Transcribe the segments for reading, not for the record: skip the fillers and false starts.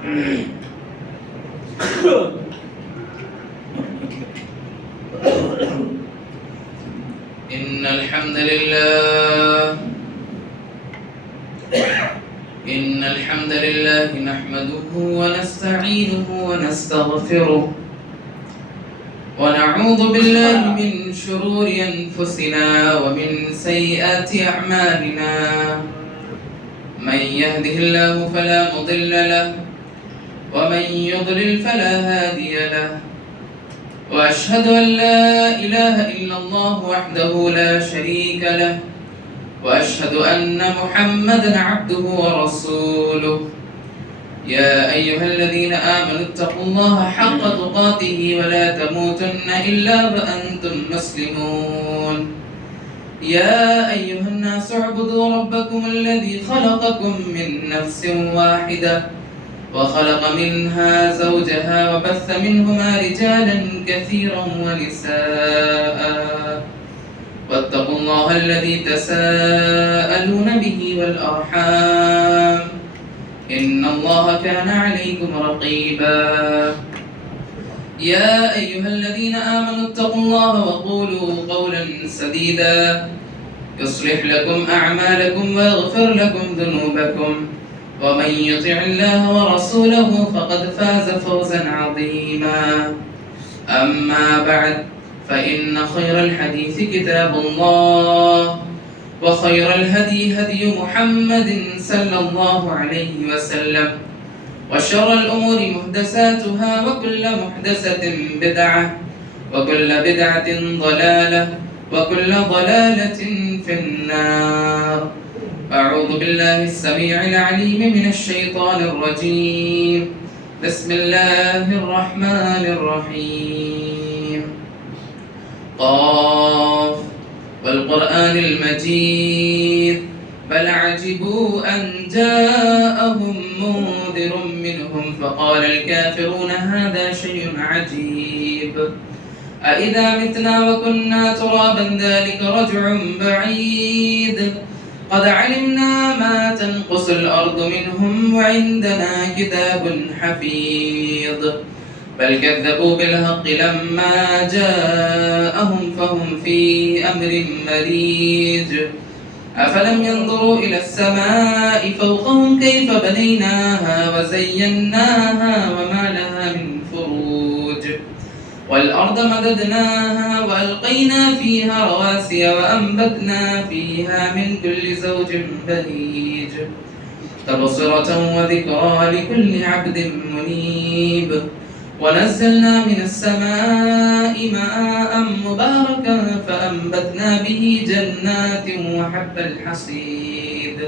إن الحمد لله نحمده ونستعينه ونستغفره ونعوذ بالله من شرور أنفسنا ومن سيئات أعمالنا من يهده الله فلا مضل له ومن يضلل فلا هادي له وأشهد أن لا إله إلا الله وحده لا شريك له وأشهد أن محمدًا عبده ورسوله يا أيها الذين آمنوا اتقوا الله حق تقاته ولا تموتن إلا وأنتم مسلمون يا أيها الناس اعبدوا ربكم الذي خلقكم من نفس واحدة وخلق منها زوجها وبث منهما رجالا كثيرا ونساء واتقوا الله الذي تساءلون به والأرحام إن الله كان عليكم رقيبا يا أيها الذين آمنوا اتقوا الله وقولوا قولا سديدا يصلح لكم أعمالكم ويغفر لكم ذنوبكم ومن يطع الله ورسوله فقد فاز فوزا عظيما أما بعد فإن خير الحديث كتاب الله وخير الهدي هدي محمد صلى الله عليه وسلم وشر الأمور محدثاتها وكل محدثة بدعة وكل بدعة ضلالة وكل ضلالة في النار أعوذ بالله السميع العليم من الشيطان الرجيم بسم الله الرحمن الرحيم قاف والقرآن المجيد بل عجبوا أن جاءهم منذر منهم فقال الكافرون هذا شيء عجيب أإذا متنا وكنا ترابا ذلك رجع بعيد قد علمنا ما تنقص الأرض منهم وعندنا كتاب حفيظ بل كذبوا بالحق لما جاءهم فهم في أمر مريج أفلم ينظروا إلى السماء فوقهم كيف بنيناها وزيناها وما لها من فروج والأرض مددناها وألقينا فيها رواسي وأنبتنا فيها من كل زوج بهيج تبصرة وذكرى لكل عبد منيب ونزلنا من السماء ماء مباركا فأنبتنا به جنات وحب الحصيد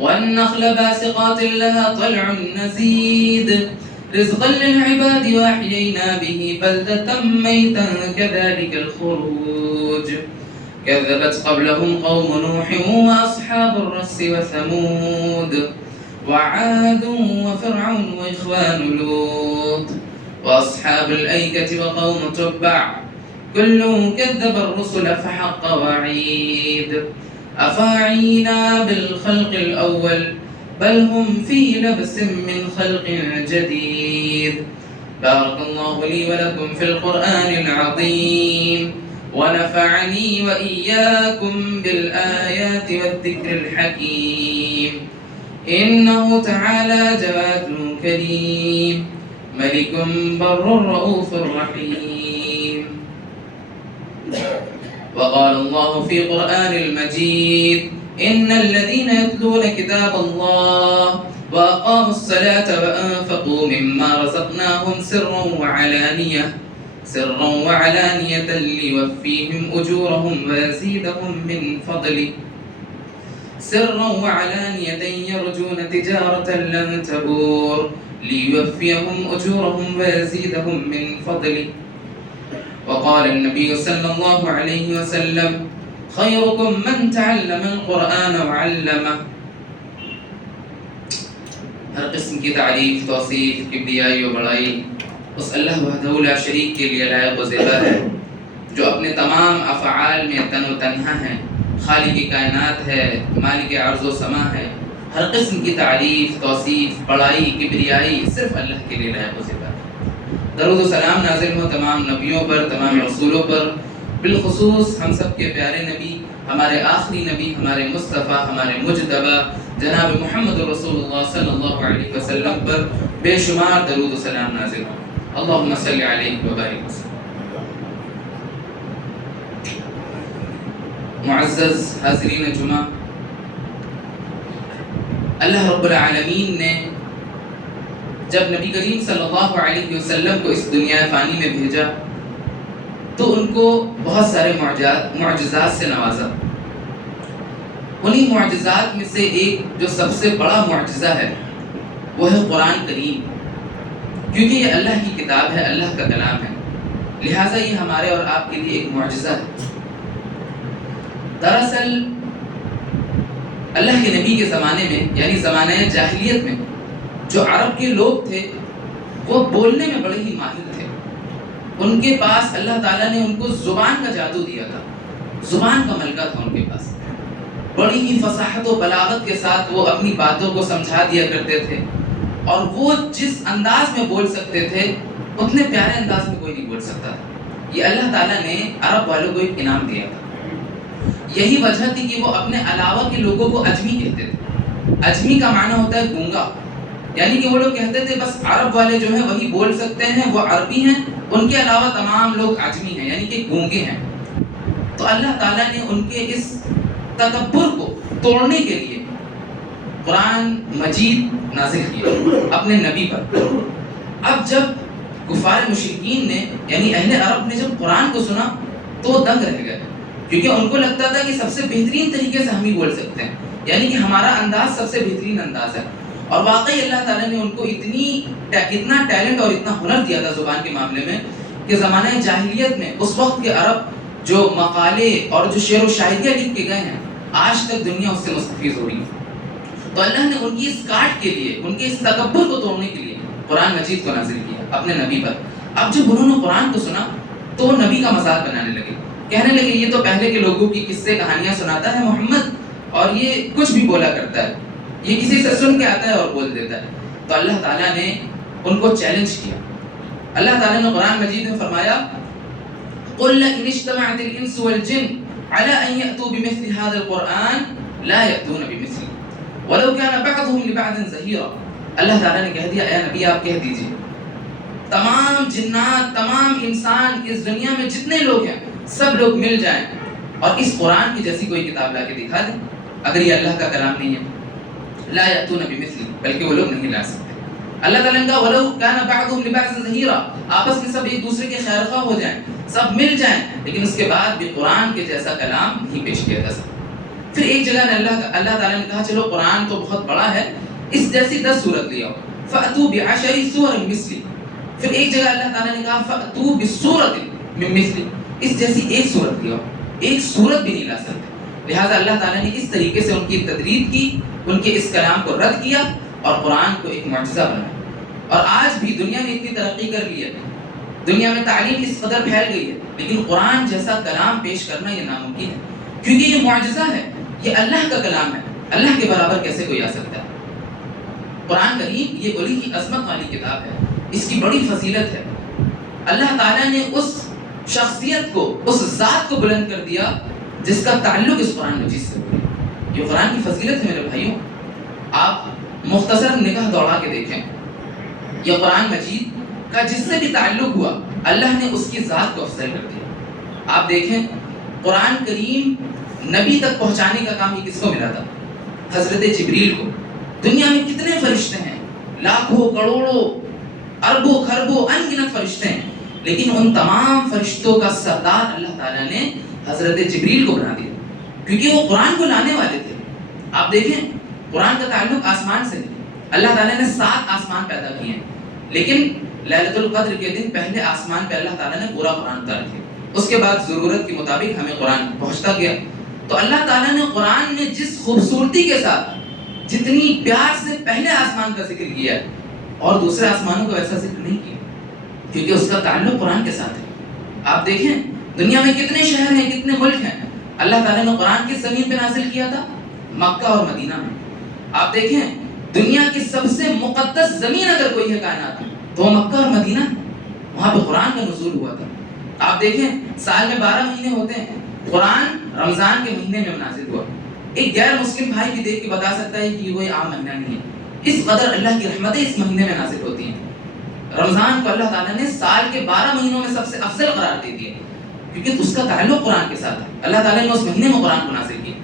والنخل باسقات لها طلع نزيد رزقا للعباد وأحيينا به بلدة ميتا كذلك الخروج كذبت قبلهم قوم نوح وأصحاب الرس وثمود وعاد وفرعون وإخوان لوط وأصحاب الأيكة وقوم تبع كل كذب الرسل فحق وعيد أفاعينا بالخلق الأول بل هم في لبس من خلق جديد بارك الله لي ولكم في القرآن العظيم ونفعني وإياكم بالآيات والذكر الحكيم إنه تعالى جواد كريم ملك بر رؤوف رحيم وقال الله في القرآن المجيد إن الذين يتلون كتاب الله وأقاموا الصلاة وأنفقوا مما رزقناهم سرا وعلانية ليوفيهم أجورهم ويزيدهم من فضله سرا وعلانية يرجون تجارة لن تبور ليوفيهم أجورهم ويزيدهم من فضله وقال النبي صلى الله عليه وسلم خيركم من تعلم القرآن وعلمه ہر قسم کی تعریف توصیف کبریائی و بڑائی اس اللہ وحدہ لا شریک کے لیے لائق و زیبا ہے جو اپنے تمام افعال میں تن و تنہا ہے، خالق کائنات ہے، مالک عرض و سما ہے، ہر قسم کی تعریف، توصیف، بڑائی، کبریائی صرف اللہ کے لیے لائق و صفات ہے۔ درود و سلام نازل ہو تمام نبیوں پر، تمام رسولوں پر، بالخصوص ہم سب کے پیارے نبی، ہمارے آخری نبی، ہمارے مصطفیٰ، ہمارے مجتبی جناب محمد رسول اللہ صلی اللہ علیہ وسلم پر بے شمار درود و سلام نازل ہو۔ اللہم صلی علیہ وبارک وسلم۔ معزز حاضرین جمعہ، اللہ رب العالمین نے جب نبی کریم صلی اللہ علیہ وسلم کو اس دنیا فانی میں بھیجا تو ان کو بہت سارے معجزات سے نوازا۔ انہی معجزات میں سے ایک جو سب سے بڑا معجزہ ہے وہ ہے قرآن کریم، کیونکہ یہ اللہ کی کتاب ہے، اللہ کا کلام ہے، لہٰذا یہ ہمارے اور آپ کے لیے ایک معجزہ ہے۔ دراصل اللہ کے نبی کے زمانے میں، یعنی زمانہ جاہلیت میں، جو عرب کے لوگ تھے وہ بولنے میں بڑے ہی ماہر تھے۔ ان کے پاس اللہ تعالیٰ نے ان کو زبان کا جادو دیا تھا، زبان کا ملکہ تھا ان کے پاس۔ بڑی ہی فصاحت و بلاغت کے ساتھ وہ اپنی باتوں کو سمجھا دیا کرتے تھے، اور وہ جس انداز میں بول سکتے تھے اتنے پیارے انداز میں کوئی نہیں بول سکتا تھا۔ یہ اللہ تعالیٰ نے عرب والوں کو ایک انعام دیا تھا۔ یہی وجہ تھی کہ وہ اپنے علاوہ کے لوگوں کو اجمی کہتے تھے۔ اجمی کا معنی ہوتا ہے گونگا، یعنی کہ وہ لوگ کہتے تھے بس عرب والے جو ہیں وہی بول سکتے ہیں، وہ عربی ہیں، ان کے علاوہ تمام لوگ عجمی ہیں، یعنی کہ گونگے ہیں۔ تو اللہ تعالیٰ نے ان کے اس تکبر کو توڑنے کے لیے قرآن مجید نازل کیا اپنے نبی پر۔ اب جب کفار مشرکین نے، یعنی اہل عرب نے جب قرآن کو سنا تو وہ دنگ رہ گئے، کیونکہ ان کو لگتا تھا کہ سب سے بہترین طریقے سے ہم ہی بول سکتے ہیں، یعنی کہ ہمارا انداز سب سے بہترین انداز ہے۔ اور واقعی اللہ تعالیٰ نے ان کو اتنا ٹیلنٹ اور اتنا ہنر دیا تھا زبان کے معاملے میں کہ زمانہ جاہلیت میں اس وقت کے عرب جو مقالے اور جو شعر و شاعریاں لکھ کے گئے ہیں آج تک دنیا اس سے مستفیض ہو رہی ہے۔ تو اللہ نے ان کی اس کاٹ کے لیے، ان کے اس تکبر کو توڑنے کے لیے قرآن مجید کو نازل کیا اپنے نبی پر۔ اب جب انہوں نے قرآن کو سنا تو وہ نبی کا مذاق بنانے لگے، کہنے لگے یہ تو پہلے کے لوگوں کی قصے کہانیاں سناتا ہے محمد، اور یہ کچھ بھی بولا کرتا ہے، یہ کسی سے سن کے آتا ہے اور بول دیتا ہے۔ تو اللہ تعالیٰ نے ان کو چیلنج کیا۔ اللہ تعالیٰ نے قرآن مجید میں فرمایا قُلْ لَئِنِ اجْتَمَعَتِ الْإِنسُ وَالْجِنُّ عَلَىٰ أَن يَأْتُوا بِمِثْلِ هَٰذَا الْقُرْآنِ لَا يَأْتُونَ بِمِثْلِهِ وَلَوْ كَانَ بَعْضُهُمْ لِبَعْضٍ ظَهِيرًا۔ اللہ تعالیٰ نے کہہ دیا اے نبی آپ کہہ دیجئے تمام جنات، تمام انسان، اس دنیا میں جتنے لوگ ہیں سب لوگ مل جائیں اور اس قرآن کی جیسی کوئی کتاب لا کے دکھا دیں، اگر یہ اللہ کا کلام نہیں ہے، لا یأتون بمثلی، بلکہ وہ لوگ نہیں لا سکتے۔ اللہ تعالیٰ نے کہا وَلَوْ كَانَ بَعْضُهُمْ لِبَعْضٍ ظَهِيرًا، آپس میں سب ایک دوسرے کے خیر خواہ ہو جائیں، سب مل جائیں، لیکن اس کے بعد بھی قرآن کے جیسا کلام نہیں پیش کیا جا سکتا۔ پھر ایک جگہ اللہ تعالیٰ نے کہا چلو قرآن تو بہت بڑا ہے، اس جیسی 10 سورت لے آؤ، فَأْتُوا بِعَشَرِ سُوَرٍ مِثْلِهِ۔ پھر ایک جگہ اللہ تعالیٰ نے کہا فَأْتُوا بِسُورَةٍ مِّن مِثْلِهِ، اس جیسی ایک سورت لے آؤ، ایک سورت بھی نہیں لا سکتے۔ لہٰذا اللہ تعالیٰ نے اس طریقے سے ان کی تدریج کی، ان کے اس کلام کو رد کیا اور قرآن کو ایک معجزہ بنایا۔ اور آج بھی دنیا نے اتنی ترقی کر لی ہے، دنیا میں تعلیم اس قدر پھیل گئی ہے، لیکن قرآن جیسا کلام پیش کرنا یہ ناممکن ہے، کیونکہ یہ معجزہ ہے، یہ اللہ کا کلام ہے، اللہ کے برابر کیسے کوئی آ سکتا ہے۔ قرآن کریم یہ بڑی ہی عظمت والی کتاب ہے، اس کی بڑی فضیلت ہے۔ اللہ تعالیٰ نے اس شخصیت کو، اس ذات کو بلند کر دیا جس کا تعلق اس قرآن مجید سے ہو۔ یہ قرآن کی فضیلت ہے میرے بھائیوں، آپ مختصر نگاہ دوڑا کے دیکھیں، یہ قرآن مجید کا جس سے بھی تعلق ہوا اللہ نے اس کی ذات کو افضل کر دیا۔ آپ دیکھیں قرآن کریم نبی تک پہنچانے کا کام یہ کس کو ملا تھا؟ حضرت جبریل کو۔ دنیا میں کتنے فرشتے ہیں، لاکھوں، کروڑوں، اربوں، خربوں، ان گنت فرشتے ہیں، لیکن ان تمام فرشتوں کا سردار اللہ تعالیٰ نے حضرت جبریل کو بنا دیا، کیونکہ وہ قرآن کو لانے والے تھے۔ آپ دیکھیں قرآن کا تعلق آسمان سے ہے، اللہ تعالیٰ نے 7 آسمان پیدا کیے ہیں، لیکن لیلۃ القدر کے دن پہلے آسمان پہ اللہ تعالیٰ نے پورا قرآن اتار دیا، اس کے بعد ضرورت کے مطابق ہمیں قرآن پہنچتا گیا۔ تو اللہ تعالیٰ نے قرآن میں جس خوبصورتی کے ساتھ، جتنی پیار سے پہلے آسمان کا ذکر کیا ہے اور دوسرے آسمانوں کا ویسا ذکر نہیں کیا، کیونکہ اس کا تعلق قرآن کے ساتھ ہے۔ آپ دیکھیں دنیا میں کتنے شہر ہیں، کتنے ملک ہیں، اللہ تعالیٰ نے قرآن کس زمین پہ نازل کیا تھا؟ مکہ اور مدینہ میں۔ آپ دیکھیں دنیا کی سب سے مقدس زمین اگر کوئی ہے کائنات میں تو وہ مکہ اور مدینہ، وہاں پہ قرآن کا نزول ہوا تھا۔ آپ دیکھیں سال میں 12 مہینے ہوتے ہیں، قرآن رمضان کے مہینے میں نازل ہوا۔ ایک غیر مسلم بھائی بھی دیکھ کے بتا سکتا ہے کہ یہ کوئی عام مہینہ نہیں ہے، اس قدر اللہ کی رحمتیں اس مہینے میں نازل ہوتی ہیں۔ رمضان کو اللہ تعالیٰ نے سال کے 12 مہینوں میں سب سے افضل قرار دے دیا کیونکہ اس کا تعلق قرآن کے ساتھ ہے۔ اللہ تعالیٰ نے اس مہینے میں قرآن کو نازل کیا۔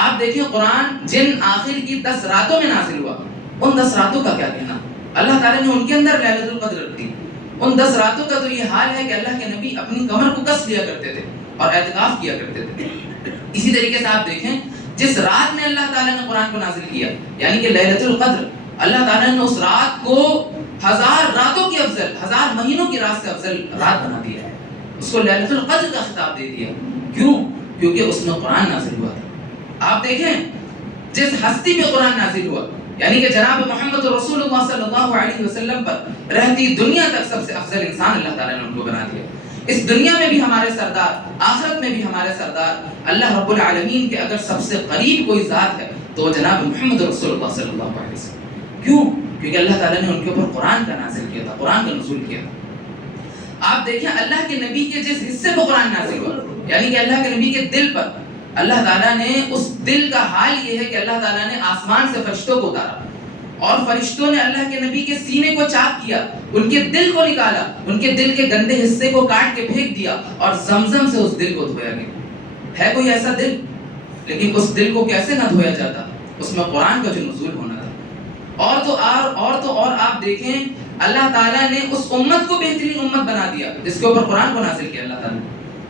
آپ دیکھیں قرآن جن آخر کی 10 راتوں میں نازل ہوا، ان 10 راتوں کا کیا کہنا، اللہ تعالیٰ نے ان کے اندر لیلۃ القدر رکھ دی۔ ان 10 راتوں کا تو یہ حال ہے کہ اللہ کے نبی اپنی کمر کو کس لیا کرتے تھے اور اعتکاف کیا کرتے تھے۔ اسی طریقے سے آپ دیکھیں جس رات میں اللہ تعالیٰ نے قرآن کو نازل کیا یعنی کہ لیلۃ القدر، اللہ تعالیٰ نے اس رات کو 1000 راتوں کی افضل، 1000 مہینوں کی رات سے افضل رات بنا دیا ہے، اس کو لیلۃ القدر کا خطاب دے دیا۔ کیوں؟ کیونکہ اس میں قرآن نازل ہوا تھا۔ آپ دیکھیں جس ہستی پہ قرآن نازل ہوا یعنی کہ جناب محمد رسول اللہ صلی اللہ علیہ وسلم پر رہتی دنیا تک سب سے افضل انسان اللہ تعالیٰ نے ان کو بنا دیا۔ اس دنیا میں بھی ہمارے سردار، آخرت میں بھی ہمارے سردار، اللہ رب العالمین کے اگر سب سے قریب کوئی ذات ہے تو وہ جناب محمد رسول اللہ صلی اللہ علیہ وسلم۔ کیوں؟ کیونکہ اللہ تعالیٰ نے ان کے اوپر قرآن کا نازل کیا تھا، قرآن کا نزول کیا تھا۔ آپ دیکھیں اللہ کے نبی کے جس حصے پر قرآن نازل ہوا یعنی کہ اللہ کے نبی کے دل پر، اللہ تعالیٰ نے اس دل کا حال یہ ہے کہ اللہ تعالیٰ نے آسمان سے فرشتوں کو اتارا اور فرشتوں نے اللہ کے نبی کے سینے کو چاک کیا، ان کے دل کو نکالا، ان کے دل کے گندے حصے کو کاٹ کے پھینک دیا اور زمزم سے اس دل کو دھویا گیا۔ ہے کوئی ایسا دل؟ لیکن اس دل کو کیسے نہ دھویا جاتا، اس میں قرآن کا جو نزول ہونا تھا۔ اور آپ دیکھیں اللہ تعالیٰ نے اس امت کو بہترین امت بنا دیا جس کے اوپر قرآن کو نازل کیا۔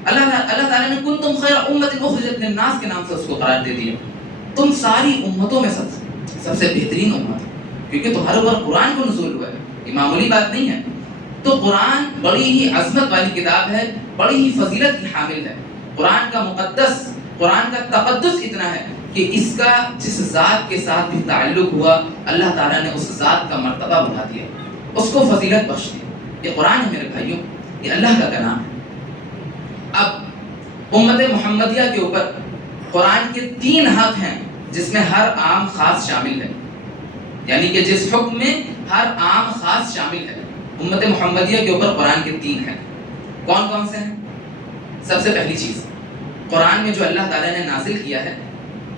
اللہ تعالیٰ نے کنتم خیر امت اخرجت للناس کے نام سے اس کو قرار دے دیا، تم ساری امتوں میں سب سے بہترین امت ہے کیونکہ تمہارے اوپر قرآن کو نزول ہوا ہے، یہ معمولی بات نہیں ہے۔ تو قرآن بڑی ہی عظمت والی کتاب ہے، بڑی ہی فضیلت کی حامل ہے۔ قرآن کا مقدس، قرآن کا تقدس اتنا ہے کہ اس کا جس ذات کے ساتھ بھی تعلق ہوا اللہ تعالیٰ نے اس ذات کا مرتبہ بنا دیا، اس کو فضیلت بخش دی۔ یہ قرآن ہے میرے بھائیوں، یہ اللہ کا کلام ہے۔ اب امت محمدیہ کے اوپر قرآن کے 3 حق ہیں جس میں ہر عام خاص شامل ہے، یعنی کہ جس حکم میں ہر عام خاص شامل ہے امت محمدیہ کے اوپر قرآن کے 3 ہیں۔ کون کون سے ہیں؟ سب سے پہلی چیز قرآن میں جو اللہ تعالیٰ نے نازل کیا ہے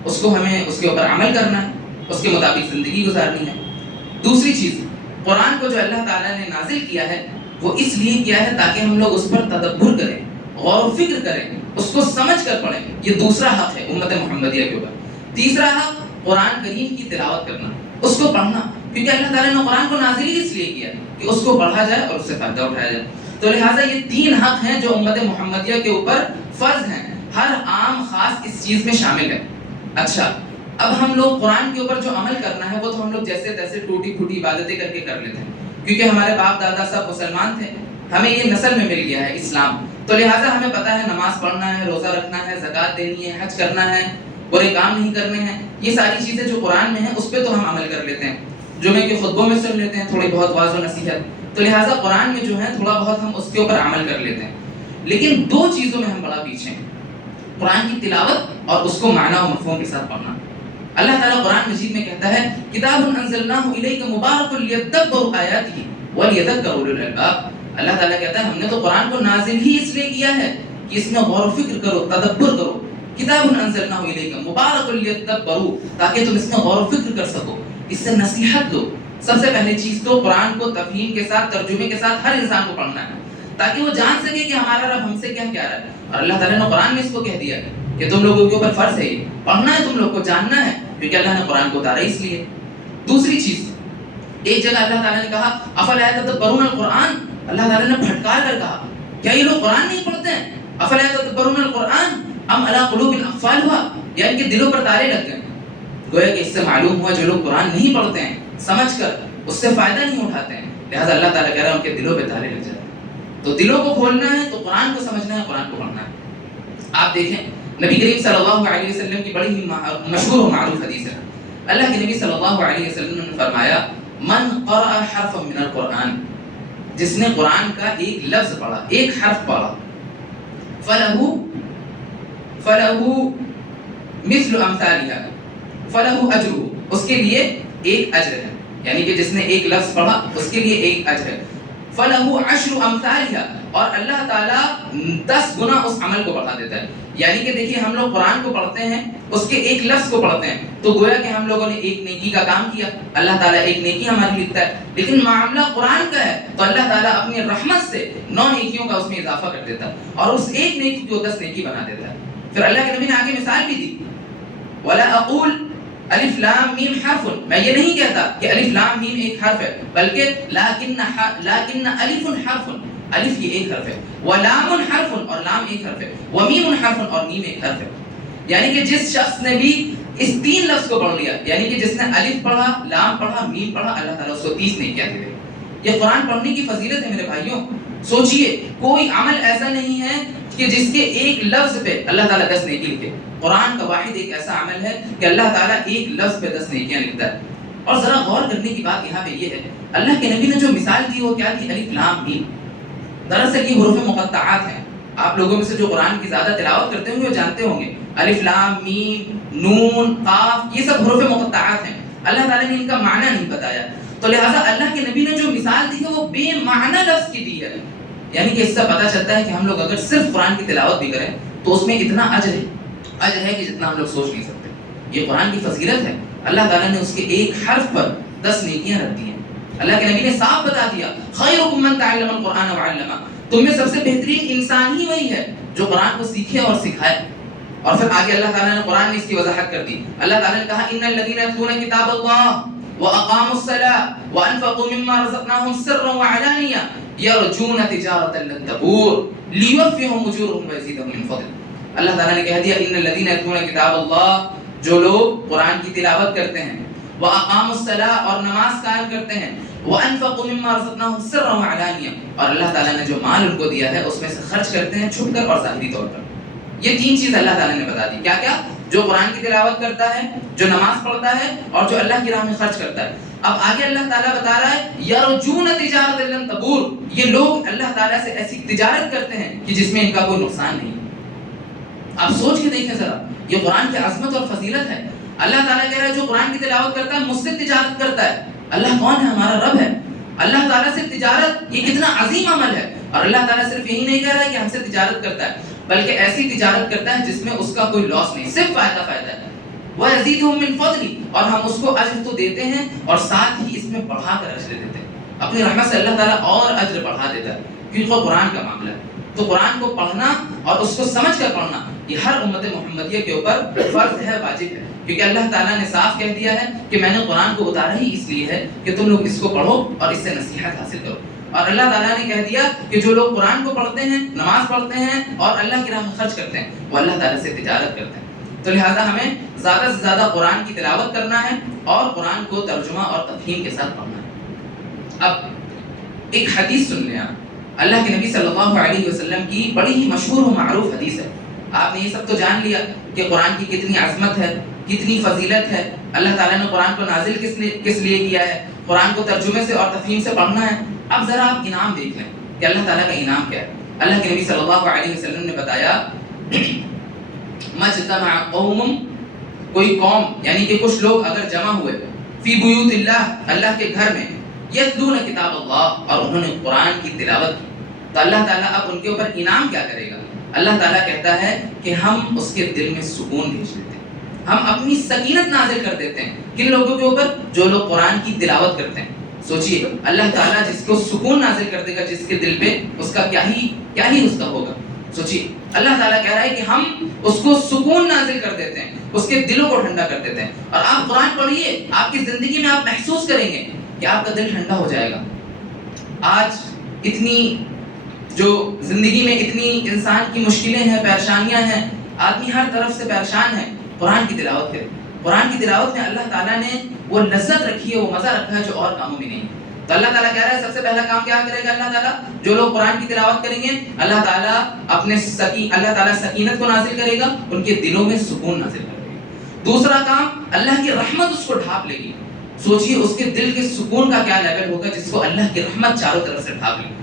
اس کو ہمیں اس کے اوپر عمل کرنا ہے، اس کے مطابق زندگی گزارنی ہے۔ دوسری چیز قرآن کو جو اللہ تعالیٰ نے نازل کیا ہے وہ اس لیے کیا ہے تاکہ ہم لوگ اس پر تدبر کریں، غور و فکر کریں، اس کو سمجھ کر پڑھیں۔ یہ دوسرا حق ہے امت محمدیہ کے اوپر۔ تیسرا حق قرآن کریم کی تلاوت کرنا، اس کو پڑھنا، کیونکہ اللہ تعالیٰ نے قرآن کو نازل ہی اس لیے کیا کہ اس کو پڑھا جائے اور اس سے فائدہ اٹھایا جائے۔ تو لہٰذا یہ 3 حق ہیں جو امت محمدیہ کے اوپر فرض ہیں، ہر عام خاص اس چیز میں شامل ہے۔ اچھا اب ہم لوگ قرآن کے اوپر جو عمل کرنا ہے وہ تو ہم لوگ جیسے تیسے ٹوٹی پھوٹی عبادتیں کر کے کر لیتے ہیں کیونکہ ہمارے باپ دادا سب مسلمان تھے، ہمیں یہ نسل میں مل گیا ہے اسلام، تو لہٰذا ہمیں پتہ ہے نماز پڑھنا ہے، روزہ رکھنا ہے، زکوٰۃ دینی ہے، حج کرنا ہے، برے کام نہیں کرنے ہیں۔ یہ ساری چیزیں جو قرآن میں ہیں اس پہ تو ہم عمل کر لیتے ہیں، جمعے کے خطبوں میں سن لیتے ہیں تھوڑی بہت واعظ و نصیحت، تو لہٰذا قرآن میں جو ہے تھوڑا بہت ہم اس کے اوپر عمل کر لیتے ہیں۔ لیکن 2 چیزوں میں ہم بڑا پیچھے ہیں، قرآن کی تلاوت اور اس کو معنی و مفہوم کے ساتھ پڑھنا۔ اللہ تعالیٰ قرآن مجید میں کہتا ہے کتاب انزلناہ الیک مبارک لیدبروا آیاتہ ولیذکر اولو الالباب۔ اللہ تعالیٰ کہتا ہے ہم نے تو قرآن کو نازل ہی اس لیے کیا ہے کہ اس میں غور و فکر کرو، تدبر کرو۔ کتاب انزلناہ الیک مبارک لیدبروا، تاکہ تم اس میں غور و فکر کر سکو، اس سے نصیحت لو۔ سب سے پہلی چیز تو قرآن کو تفہیم کے ساتھ، ترجمے کے ساتھ ہر انسان کو پڑھنا ہے تاکہ وہ جان سکے کہ ہمارا رب ہم سے کیا کہہ رہا ہے، اور اللہ تعالیٰ نے قرآن میں اس کو کہہ دیا ہے کہ تم لوگوں کے اوپر فرض ہے، یہ پڑھنا ہے، تم لوگ کو جاننا ہے، کیونکہ اللہ نے قرآن کو اتارا اس لیے۔ دوسری چیز ایک جگہ اللہ تعالیٰ نے کہا افلا یتدبرون القرآن، اللہ تعالیٰ نے پھٹکار کر کہا کیا یہ لوگ قرآن نہیں پڑھتے ہیں؟ افلا یتدبرون القرآن ام علی قلوب اقفالها، یا ان کے دلوں پر تالے لگ گئے۔ گویا کہ اس سے معلوم ہوا جو لوگ قرآن نہیں پڑھتے ہیں سمجھ کر اس سے فائدہ نہیں اٹھاتے ہیں، لہٰذا اللہ تعالیٰ کہہ رہا ہے ان کے دلوں پہ تالے لگ جاتے ہیں۔ تو دلوں کو کھولنا ہے تو قرآن کو سمجھنا ہے، قرآن کو پڑھنا ہے۔ آپ دیکھیں نبی کریم صلی اللہ علیہ وسلم کی بڑی ہی مشہور و معروف حدیث ہے، اللہ کے نبی صلی اللہ علیہ وسلم نے فرمایا من قرأ حرفا من القرآن، جس نے قرآن کا ایک لفظ پڑھا، ایک حرف پڑھا، فلہ مثل امثالها، فلہ اجرہ، اس کے لیے ایک اجر ہے، یعنی کہ جس نے ایک لفظ پڑھا اس کے لیے ایک اجر ہے۔ فَلَهُ عَشْرُ أَمْثَالِهَا، اور اللہ تعالیٰ 10 گنا اس عمل کو بڑھا دیتا ہے۔ یعنی کہ دیکھیے ہم لوگ قرآن کو پڑھتے ہیں، اس کے ایک لفظ کو پڑھتے ہیں تو گویا کہ ہم لوگوں نے ایک نیکی کا کام کیا، اللہ تعالیٰ ایک نیکی ہمارے لیے لکھتا ہے۔ لیکن معاملہ قرآن کا ہے تو اللہ تعالیٰ اپنی رحمت سے 9 نیکیوں کا اس میں اضافہ کر دیتا ہے اور اس ایک نیکی کو 10 نیکی بنا دیتا ہے۔ پھر اللہ کے نبی نے آگے مثال بھی دی، وَلَا أَقُولُ الف لام میم حرف، میں یہ نہیں کہتا کہ الف لام میم ایک حرف ہے، بلکہ لیکن الف حرف، الف یہ ایک حرف ہے، ولام حرف، اور لام ایک حرف ہے، ومیم حرف، اور میم ایک حرف ہے۔ یعنی کہ جس شخص نے بھی اس 3 لفظ کو پڑھ لیا، یعنی کہ جس نے الف پڑھا، لام پڑھا، میم پڑھا، اللہ تعالیٰ اس کو 30 نیکیاں دے دے گا۔ یہ قرآن پڑھنے کی فضیلت ہے میرے بھائیوں۔ سوچئے کوئی عمل ایسا نہیں ہے کہ جس کے ایک لفظ پہ اللہ تعالیٰ 10 نیکی لکھے۔ قرآن کا واحد ایک ایسا عمل ہے کہ اللہ تعالیٰ ایک لفظ پہ 10 نیکیاں لکھتا ہے۔ اور ذرا غور کرنے کی بات یہاں پہ یہ ہے، اللہ کے نبی نے جو مثال دی وہ کیا تھی؟ الف لام میم۔ دراصل یہ حروف مقطعات ہیں، آپ لوگوں میں سے جو قرآن کی زیادہ تلاوت کرتے ہوں گے وہ جانتے ہوں گے، الف لام میم نون قاف، یہ سب حروف مقطعات ہیں۔ اللہ تعالیٰ نے ان کا معنی نہیں بتایا، تو لہٰذا اللہ کے نبی نے جو مثال دی ہے وہ بے معنی لفظ کی دی ہے۔ یعنی کہ اس سے پتہ چلتا ہے کہ ہم لوگ اگر صرف قرآن کی تلاوت بھی کریں تو اس میں اتنا اجر ہے کہ جتنا ہم لوگ سوچ نہیں سکتے۔ یہ قرآن کی فضیلت ہے، اللہ تعالیٰ نے اس کے ایک حرف پر 10 نیکیاں رکھ دی ہیں۔ اللہ کے نبی نے صاف بتا دیا، خیرکم من تعلم القرآن وعلمہ، تم میں سب سے بہترین انسان ہی وہی ہے جو قرآن کو سیکھے اور سکھائے۔ اور پھر آگے اللہ تعالیٰ نے قرآن میں اس کی وضاحت کر دی۔ اللہ تعالیٰ نے کہا ان الذین یتلون کتاب اللہ واقاموا الصلاة وانفقوا مما رزقناهم سرا وعلانیہ یرجون تجارۃ لن تبور لیوفیہم اجورہم ویزیدہم من فضلہ۔ اللہ تعالیٰ نے کہہ دیا ان الذین یتلون کتاب اللہ، جو لوگ قرآن کی تلاوت کرتے ہیں، واقاموا الصلاة اور نماز قائم کرتے ہیں، وانفقوا مما رزقناهم سرا وعلانیہ، اور اللہ تعالیٰ نے جو مال ان کو دیا ہے اس میں سے خرچ کرتے ہیں چھپ کر اور ظاہری طور پر۔ یہ 3 چیز اللہ تعالیٰ نے بتا دی، کیا کیا؟ جو قرآن کی تلاوت کرتا ہے، جو نماز پڑھتا ہے، اور جو اللہ کی راہ میں خرچ کرتا ہے۔ اب آگے اللہ تعالیٰ بتا رہا ہے یرجون تجارۃ لن تبور، یہ لوگ اللہ تعالیٰ سے ایسی تجارت کرتے ہیں کہ جس میں ان کا کوئی نقصان نہیں۔ آپ سوچ کے دیکھیں ذرا، یہ قرآن کی عظمت اور فضیلت ہے۔ اللہ تعالیٰ کہہ رہا ہے جو قرآن کی تلاوت کرتا ہے مجھ سے تجارت کرتا ہے۔ اللہ کون ہے؟ ہمارا رب ہے۔ اللہ تعالیٰ سے تجارت یہ کتنا عظیم عمل ہے، اور اللہ تعالیٰ صرف یہی نہیں کہہ رہا ہے کہ ہم سے تجارت کرتا ہے، بلکہ ایسی تجارت کرتا ہے جس میں اس کا کوئی لاس نہیں، صرف فائدہ ہے۔ وَيَزِيدُهُم مِّن فَضْلِهِ، اور ہم اس کو اجر تو دیتے ہیں اور ساتھ ہی اس میں بڑھا کر اجر دیتے ہیں۔ اپنی رحمت سے اللہ تعالیٰ اور اجر بڑھا دیتا ہے، کیونکہ وہ قرآن کا معاملہ ہے۔ تو قرآن کو پڑھنا اور اس کو سمجھ کر پڑھنا یہ ہر امت محمدیہ کے اوپر فرض ہے، واجب ہے، کیونکہ اللہ تعالیٰ نے صاف کہہ دیا ہے کہ میں نے قرآن کو اتارا ہی اس لیے ہے کہ تم لوگ اس کو پڑھو اور اس سے نصیحت حاصل کرو۔ اور اللہ تعالیٰ نے کہہ دیا کہ جو لوگ قرآن کو پڑھتے ہیں، نماز پڑھتے ہیں اور اللہ کی راہ میں خرچ کرتے ہیں وہ اللہ تعالیٰ سے تجارت کرتے ہیں۔ تو لہٰذا ہمیں زیادہ سے زیادہ قرآن کی تلاوت کرنا ہے اور قرآن کو ترجمہ اور تفہیم کے ساتھ پڑھنا ہے۔ اب ایک حدیث سن لیں آپ، اللہ کے نبی صلی اللہ علیہ وسلم کی بڑی ہی مشہور و معروف حدیث ہے۔ آپ نے یہ سب تو جان لیا کہ قرآن کی کتنی عظمت ہے، کتنی فضیلت ہے، اللہ تعالیٰ نے قرآن کو نازل کس لیے کیا ہے، قرآن کو ترجمے سے اور تفہیم سے پڑھنا ہے۔ اب ذرا آپ انعام دیکھ لیں کہ اللہ تعالیٰ کا انعام کیا ہے۔ اللہ کے نبی صلی اللہ علیہ وسلم نے بتایا مجتمع قوم، کوئی قوم یعنی کہ کچھ لوگ اگر جمع ہوئے، فی بیوت اللہ، اللہ کے گھر میں، یتلون کتاب اللہ، اور انہوں نے قرآن کی تلاوت کی، تو اللہ تعالیٰ اب ان کے اوپر انعام کیا کرے گا؟ اللہ تعالیٰ کہتا ہے کہ ہم اس کے دل میں سکون بھیج دیتے ہیں، ہم اپنی سکینت نازل کر دیتے ہیں۔ کن لوگوں کے اوپر؟ جو لوگ قرآن کی تلاوت کرتے ہیں۔ سوچئے اللہ تعالیٰ جس کو سکون نازل کر دے گا جس کے دل پہ، اس کا کیا ہی اس کا ہوگا۔ سوچئے اللہ تعالیٰ کہہ رہا ہے کہ ہم اس کو سکون نازل کر دیتے ہیں، اس کے دلوں کو ٹھنڈا کر دیتے ہیں۔ اور آپ قرآن پڑھیے، آپ کی زندگی میں آپ محسوس کریں گے کہ آپ کا دل ٹھنڈا ہو جائے گا۔ آج اتنی جو زندگی میں اتنی انسان کی مشکلیں ہیں، پریشانیاں ہیں، آدمی ہر طرف سے پریشان ہے، قرآن کی تلاوت کرے۔ قرآن کی تلاوت میں اللہ تعالیٰ نے وہ لذت رکھی ہے، وہ مزہ رکھا ہے جو اور کاموں میں نہیں۔ تو اللہ تعالیٰ کہہ رہا ہے سب سے پہلا کام کیا کرے گا اللہ تعالیٰ؟ جو لوگ قرآن کی تلاوت کریں گے اللہ تعالیٰ اللہ تعالیٰ سکینت کو نازل کرے گا، ان کے دلوں میں سکون نازل کرے گا۔ دوسرا کام، اللہ کی رحمت اس کو ڈھانپ لے گی۔ سوچئے اس کے دل کے سکون کا کیا لیول ہوگا جس کو اللہ کی رحمت چاروں طرف سے ڈھانپ لے۔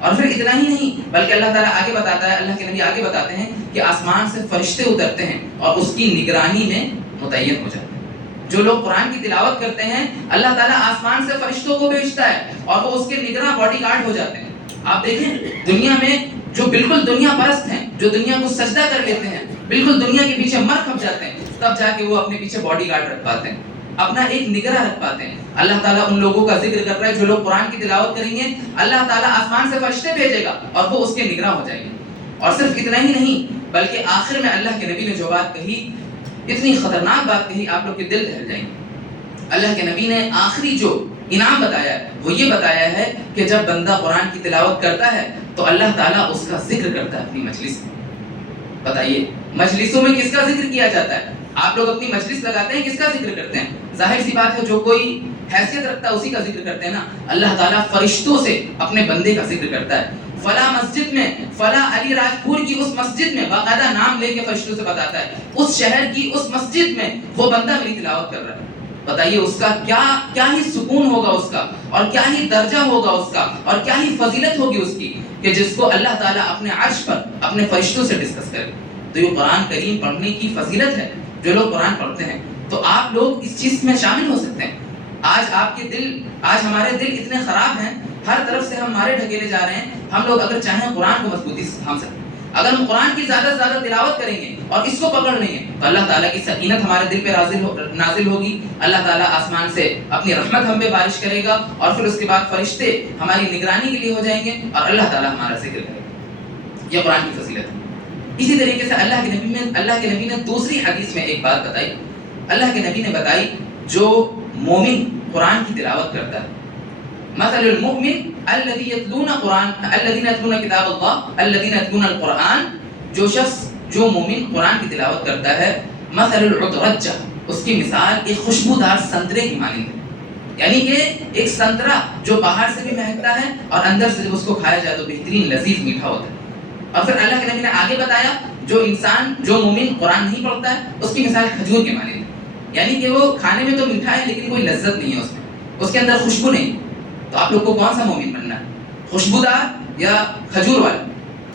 اور پھر اتنا ہی نہیں بلکہ اللہ تعالیٰ آگے بتاتا ہے، اللہ کے نبی آگے بتاتے ہیں کہ آسمان سے فرشتے اترتے ہیں اور اس کی نگرانی میں متعین ہو جاتے ہیں۔ جو لوگ قرآن کی تلاوت کرتے ہیں اللہ تعالیٰ آسمان سے فرشتوں کو بھیجتا ہے اور وہ اس کے نگراں باڈی گارڈ ہو جاتے ہیں۔ آپ دیکھیں دنیا میں جو بالکل دنیا پرست ہیں، جو دنیا کو سجدہ کر لیتے ہیں، بالکل دنیا کے پیچھے مر کھپ جاتے ہیں، تب جا کے وہ اپنے پیچھے باڈی گارڈ رکھ پاتے ہیں، اپنا ایک نگراں رکھ پاتے ہیں۔ اللہ تعالیٰ ان لوگوں کا ذکر کر رہا ہے جو لوگ قرآن کی تلاوت کریں گے، اللہ تعالیٰ آسمان سے فرشتے بھیجے گا اور وہ اس کے نگراں ہو جائیں گے۔ اور صرف اتنا ہی نہیں بلکہ آخر میں اللہ کے نبی نے جو بات کہی، اتنی خطرناک بات کہی، آپ لوگ کے دل دہل جائیں گے۔ اللہ کے نبی نے آخری جو انعام بتایا ہے وہ یہ بتایا ہے کہ جب بندہ قرآن کی تلاوت کرتا ہے تو اللہ تعالیٰ اس کا ذکر کرتا ہے اپنی مجلس میں۔ بتائیے مجلسوں میں کس کا ذکر کیا جاتا ہے؟ آپ لوگ اپنی مجلس لگاتے ہیں، کس کا ذکر کرتے ہیں؟ ظاہر سی بات ہے جو کوئی حیثیت رکھتا ہے اسی کا ذکر کرتے ہیں نا۔ اللہ تعالیٰ فرشتوں سے اپنے بندے کا ذکر کرتا ہے۔ فلاں مسجد میں، فلاں علی راجپور کی اس مسجد میں باقاعدہ نام لے کے فرشتوں سے بتاتا ہے، اس شہر کی اس مسجد میں وہ بندہ میری تلاوت کر رہا ہے۔ بتائیے اس کا کیا ہی سکون ہوگا اس کا، اور کیا ہی درجہ ہوگا اس کا، اور کیا ہی فضیلت ہوگی اس کی کہ جس کو اللہ تعالیٰ اپنے عرش پر اپنے فرشتوں سے ڈسکس کرے۔ تو یہ قرآن کریم پڑھنے کی فضیلت ہے جو لوگ قرآن پڑھتے ہیں۔ تو آپ لوگ اس چیز میں شامل ہو سکتے ہیں۔ آج آپ کے دل، آج ہمارے دل اتنے خراب ہیں، ہر طرف سے ہم مارے ڈھکیلے جا رہے ہیں۔ ہم لوگ اگر چاہیں قرآن کو مضبوطی سے تھام سکتے ہیں۔ اگر ہم قرآن کی زیادہ سے زیادہ تلاوت کریں گے اور اس کو پکڑ لیں گے تو اللہ تعالیٰ کی سکینت ہمارے دل پہ نازل ہوگی۔ اللہ تعالیٰ آسمان سے اپنی رحمت ہم پہ بارش کرے گا اور پھر اس کے بعد فرشتے ہماری نگرانی کے لیے ہو جائیں گے اور اللہ تعالیٰ ہمارا ذکر کرے گا۔ یہ قرآن کی فضیلت ہے۔ اسی طریقے سے اللہ کے نبی نے دوسری حدیث میں ایک بات بتائی۔ اللہ کے نبی نے بتائی جو مومن قرآن کی تلاوت کرتا ہے، مثل المؤمن الذي يتلون قرآن الذين يتلون كتاب الله الذين يتلون القرآن، جو شخص جو مومن قرآن کی تلاوت کرتا ہے، مثل العطرجہ، اس کی مثال ایک خوشبودار سنترے کی مانند ہے۔ یعنی کہ ایک سنترا جو باہر سے بھی مہکتا ہے اور اندر سے جب اس کو کھایا جائے تو بہترین لذیذ میٹھا ہوتا ہے۔ اور پھر اللہ کے نبی نے آگے بتایا جو انسان جو مومن قرآن نہیں پڑھتا ہے اس کی مثال کھجور کے مانند ہے۔ یعنی کہ وہ کھانے میں تو میٹھا ہے لیکن کوئی لذت نہیں ہے اس میں، اس کے اندر خوشبو نہیں۔ تو آپ لوگ کو کون سا مومن بننا ہے؟ خوشبودار یا کھجور والا؟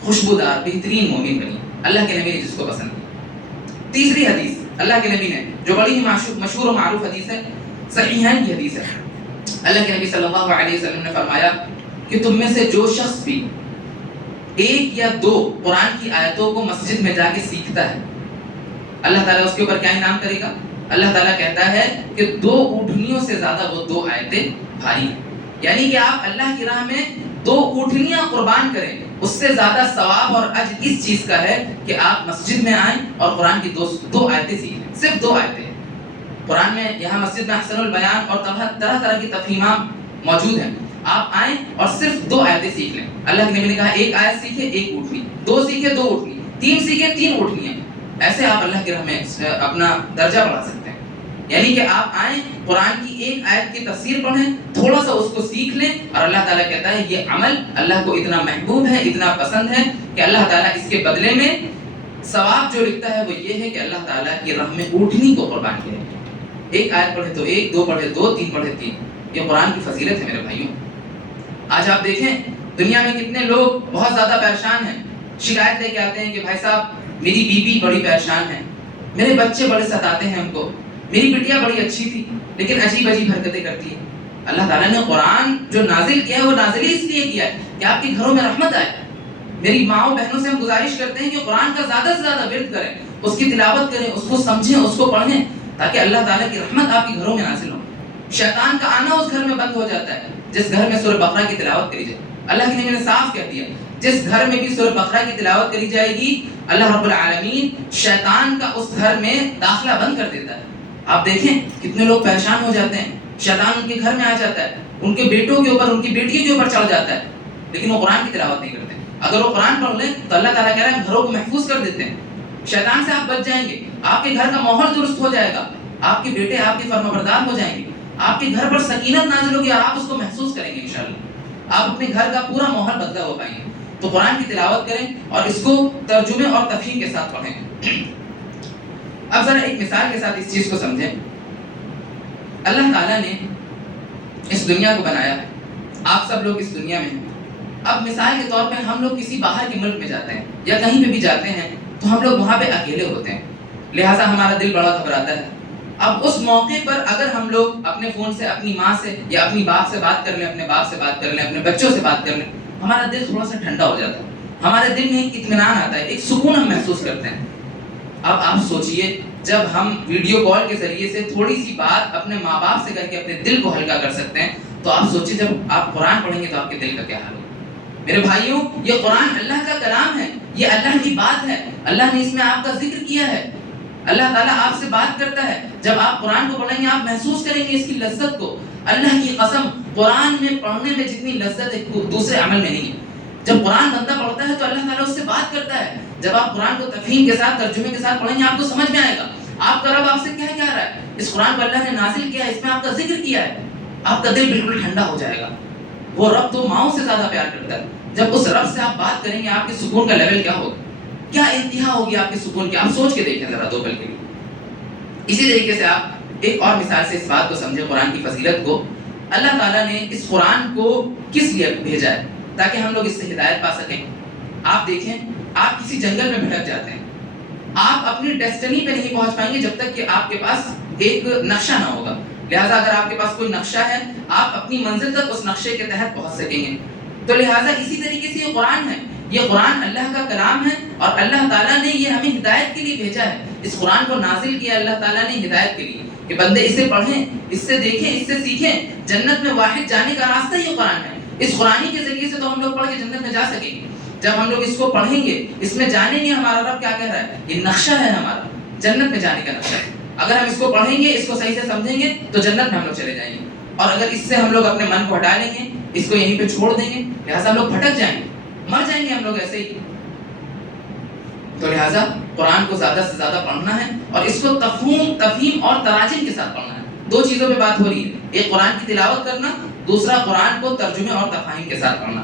خوشبودار بہترین مومن بنی، اللہ کے نبی نے جس کو پسند کی۔ تیسری حدیث اللہ کے نبی نے جو بڑی ہی مشہور و معروف حدیث ہے، صحیحین کی حدیث ہے، اللہ کے نبی صلی اللہ علیہ وسلم نے فرمایا کہ تم میں سے جو شخص بھی ایک یا دو قرآن کی آیتوں کو مسجد میں جا کے سیکھتا ہے، اللہ تعالیٰ اس کے اوپر کیا انعام کرے گا؟ اللہ تعالیٰ کہتا ہے کہ 2 اونٹنیوں سے زیادہ وہ 2 آیتیں بھاری ہیں۔ یعنی کہ آپ اللہ کی راہ میں 2 اونٹنیاں قربان کریں، اس سے زیادہ ثواب اور اجر اس چیز کا ہے کہ آپ مسجد میں آئیں اور قرآن کی 2 آیتیں سیکھیں، صرف 2 آیتیں۔ قرآن میں یہاں مسجد میں احسن البیان اور طرح طرح کی تفہیمات موجود ہیں، آپ آئیں اور صرف 2 آیتیں سیکھ لیں۔ اللہ کے نبی نے کہا 1 آیت سیکھے 1 اونٹنی، 2 سیکھے 2 اونٹنی، 3 سیکھے 3 اونٹنیاں۔ ایسے آپ اللہ کی راہ میں اپنا درجہ بڑھا سکتے ہیں۔ یعنی کہ آپ آئیں قرآن کی 1 آیت کی تفسیر پڑھیں، تھوڑا سا اس کو سیکھ لیں، اور اللہ تعالیٰ کہتا ہے یہ عمل اللہ کو اتنا محبوب ہے، اتنا پسند ہے کہ اللہ تعالیٰ اس کے بدلے میں ثواب جو لکھتا ہے وہ یہ ہے کہ اللہ تعالیٰ کی راہ میں اونٹنی کو قربان کرے۔ 1 آیت پڑھے تو 1، 2 پڑھے 2، 3 پڑھے 3۔ یہ قرآن کی فضیلت ہے میرے بھائیوں۔ آج آپ دیکھیں دنیا میں کتنے لوگ بہت زیادہ پریشان ہیں، شکایت لے کے آتے ہیں کہ بھائی صاحب میری بیوی بڑی پریشان ہے، میرے بچے بڑے ستاتے ہیں ہم کو، میری بٹیا بڑی اچھی تھی لیکن عجیب عجیب حرکتیں کرتی ہے۔ اللہ تعالیٰ نے قرآن جو نازل کیا ہے وہ نازل ہی اس لیے کیا ہے کہ آپ کے گھروں میں رحمت آئے۔ میری ماؤں بہنوں سے ہم گزارش کرتے ہیں کہ قرآن کا زیادہ سے زیادہ ورد کریں، اس کی تلاوت کریں، اس کو سمجھیں، اس کو پڑھیں، تاکہ اللہ تعالیٰ کی رحمت آپ کے گھروں میں نازل ہو۔ شیطان کا آنا اس گھر میں بند ہو جاتا ہے جس گھر میں سورہ بقرہ کی تلاوت کری جائے۔ اللہ کے نبی نے صاف کہہ دیا جس گھر میں بھی سورہ بقرہ کی تلاوت کری جائے گی اللہ رب العالمین شیطان کا اس گھر میں داخلہ بند کر دیتا ہے۔ آپ دیکھیں کتنے لوگ پریشان ہو جاتے ہیں، شیطان ان کے گھر میں آ جاتا ہے، ان کے بیٹوں کے اوپر، ان کی بیٹیوں کے اوپر چڑھ جاتا ہے، لیکن وہ قرآن کی تلاوت نہیں کرتے۔ اگر وہ قرآن پڑھ لیں تو اللہ تعالیٰ کہہ رہا ہے ہم گھروں کو محفوظ کر دیتے ہیں، شیطان سے آپ بچ جائیں گے، آپ کے گھر کا ماحول درست ہو جائے گا، آپ کے بیٹے آپ کے فرمانبردار ہو جائیں گے، آپ کے گھر پر سکینت نازل ہوگی اور آپ اس کو محسوس کریں گے انشاءاللہ، آپ اپنے گھر کا پورا ماحول بدلا ہو پائیں گے۔ تو قرآن کی تلاوت کریں اور اس کو ترجمے اور تفہیم کے ساتھ پڑھیں۔ اب ذرا ایک مثال کے ساتھ اس چیز کو سمجھیں۔ اللہ تعالیٰ نے اس دنیا کو بنایا، آپ سب لوگ اس دنیا میں ہیں۔ اب مثال کے طور پہ ہم لوگ کسی باہر کے ملک میں جاتے ہیں یا کہیں پہ بھی جاتے ہیں تو ہم لوگ وہاں پہ اکیلے ہوتے ہیں، لہٰذا ہمارا دل بڑا گھبراتا ہے۔ اب اس موقع پر اگر ہم لوگ اپنے فون سے اپنی ماں سے یا اپنی باپ سے بات کر لیں، اپنے باپ سے بات کر لیں، اپنے بچوں سے بات کر لیں، ہمارا دل تھوڑا سا ٹھنڈا ہو جاتا ہے، ہمارے دل میں ایک اطمینان آتا ہے، ایک سکون ہم محسوس کرتے ہیں۔ اب آپ سوچئے جب ہم ویڈیو کال کے ذریعے سے تھوڑی سی بات اپنے ماں باپ سے کر کے اپنے دل کو ہلکا کر سکتے ہیں، تو آپ سوچئے جب آپ قرآن پڑھیں گے تو آپ کے دل کا کیا حال ہوگا۔ میرے بھائیوں، یہ قرآن اللہ کا کلام ہے، یہ اللہ کی بات ہے، اللہ نے اس میں آپ کا ذکر کیا ہے، اللہ تعالیٰ آپ سے بات کرتا ہے۔ جب آپ قرآن کو پڑھیں گے آپ محسوس کریں گے اس کی لذت کو۔ اللہ کی قسم، قرآن میں پڑھنے میں جتنی لذت ہے دوسرے عمل میں نہیں ہے۔ جب قرآن بندہ پڑھتا ہے تو اللہ تعالیٰ اس سے بات کرتا ہے۔ جب آپ قرآن کو تفہیم کے ساتھ، ترجمے کے ساتھ پڑھیں گے آپ کو سمجھ میں آئے گا آپ کا رب آپ سے کیا کہہ رہا ہے۔ اس قرآن کو اللہ نے نازل کیا ہے، اس میں آپ کا ذکر کیا ہے، آپ کا دل بالکل ٹھنڈا ہو جائے گا۔ وہ رب تو ماؤں سے زیادہ پیار کرتا ہے، جب اس رب سے آپ بات کریں گے آپ کے سکون کا لیول کیا ہوگا، کیا انتہا ہوگی آپ کے سکون کی، آپ سوچ کے دیکھیں ذرا دو پل کے لیے۔ اسی طریقے سے آپ ایک اور مثال سے اس بات کو سمجھیں، قرآن کی فضیلت کو۔ اللہ تعالیٰ نے اس قرآن کو کس لیے بھیجا ہے؟ تاکہ ہم لوگ اس سے ہدایت پا سکیں۔ آپ دیکھیں، آپ کسی جنگل میں بھٹک جاتے ہیں، آپ اپنی ڈیسٹنی پہ نہیں پہنچ پائیں گے جب تک کہ آپ کے پاس ایک نقشہ نہ ہوگا۔ لہٰذا اگر آپ کے پاس کوئی نقشہ ہے آپ اپنی منزل تک اس نقشے کے تحت پہنچ سکیں گے۔ تو لہٰذا اسی طریقے سے یہ قرآن ہے، یہ قرآن اللہ کا کلام ہے اور اللہ تعالیٰ نے یہ ہمیں ہدایت کے لیے بھیجا ہے۔ اس قرآن کو نازل کیا اللہ تعالیٰ نے ہدایت کے لیے کہ بندے اسے پڑھیں، اس سے دیکھیں، اس سے سیکھیں۔ جنت میں واحد جانے کا راستہ یہ قرآن ہے۔ اس قرآن کے ذریعے سے تو ہم لوگ پڑھ کے جنت میں جا سکیں گے۔ جب ہم لوگ اس کو پڑھیں گے، اس میں جانیں گے ہمارا رب کیا کہہ رہا ہے، یہ نقشہ ہے ہمارا، جنت میں جانے کا نقشہ ہے۔ اگر ہم اس کو پڑھیں گے، اس کو صحیح سے سمجھیں گے تو جنت میں ہم لوگ چلے جائیں گے، اور اگر اس سے ہم لوگ اپنے من کو ہٹا لیں گے، اس کو یہیں پہ چھوڑ دیں گے، لہٰذا ہم لوگ بھٹک جائیں گے، مر جائیں گے ہم لوگ ایسے ہی۔ تو لہٰذا قرآن کو زیادہ سے زیادہ پڑھنا ہے اور اس کو تفہیم اور تراجم کے ساتھ پڑھنا ہے۔ دو چیزوں پہ بات ہو رہی ہے، ایک قرآن کی تلاوت کرنا، دوسرا قرآن کو ترجمے اور تفاہیم کے ساتھ پڑھنا۔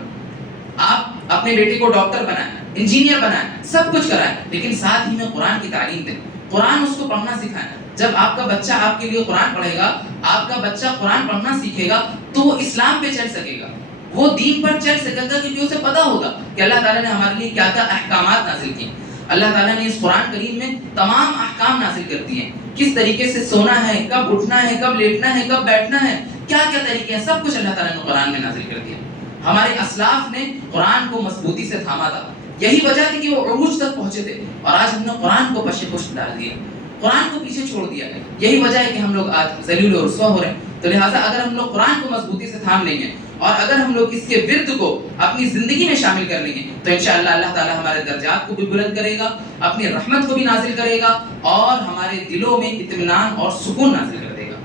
آپ اپنے بیٹے کو ڈاکٹر بنائیں، انجینئر بنائیں، سب کچھ کرائیں، لیکن ساتھ ہی میں قرآن کی تعلیم دیں، قرآن اس کو پڑھنا سکھائیں۔ جب آپ کا بچہ آپ کے لیے قرآن پڑھے گا، آپ کا بچہ قرآن پڑھنا سیکھے گا تو وہ اسلام پہ چل سکے گا، وہ دین پر چل سکے گا، کیونکہ اسے پتا ہوگا کہ اللہ تعالیٰ نے ہمارے لیے کیا کیا احکامات نازل کیے۔ اللہ تعالیٰ نے اس قرآن کریم میں تمام احکام نازل کر دیے ہیں، کس طریقے سے سونا ہے، کب اٹھنا ہے، کب لیٹنا ہے، کب بیٹھنا ہے، کیا کیا طریقے ہیں، سب کچھ اللہ تعالیٰ نے قرآن میں نازل کر دیا۔ ہمارے اسلاف نے قرآن کو مضبوطی سے تھاما تھا، یہی وجہ تھی کہ وہ عروج تک پہنچے تھے، اور آج ہم نے قرآن کو پشے پشت ڈال دیا، قرآن کو پیچھے چھوڑ دیا۔ یہی وجہ ہے کہ ہم لوگ آج ذلیل و رسوا ہو رہے ہیں۔ تو لہٰذا اگر ہم لوگ قرآن کو مضبوطی سے تھام لیں گے اور اگر ہم لوگ اس کے ورد کو اپنی زندگی میں شامل کر لیں گے تو انشاءاللہ اللہ تعالیٰ ہمارے درجات کو بھی بلند کرے گا، اپنی رحمت کو بھی نازل کرے گا اور ہمارے دلوں میں اطمینان اور سکون نازل کر دے گا۔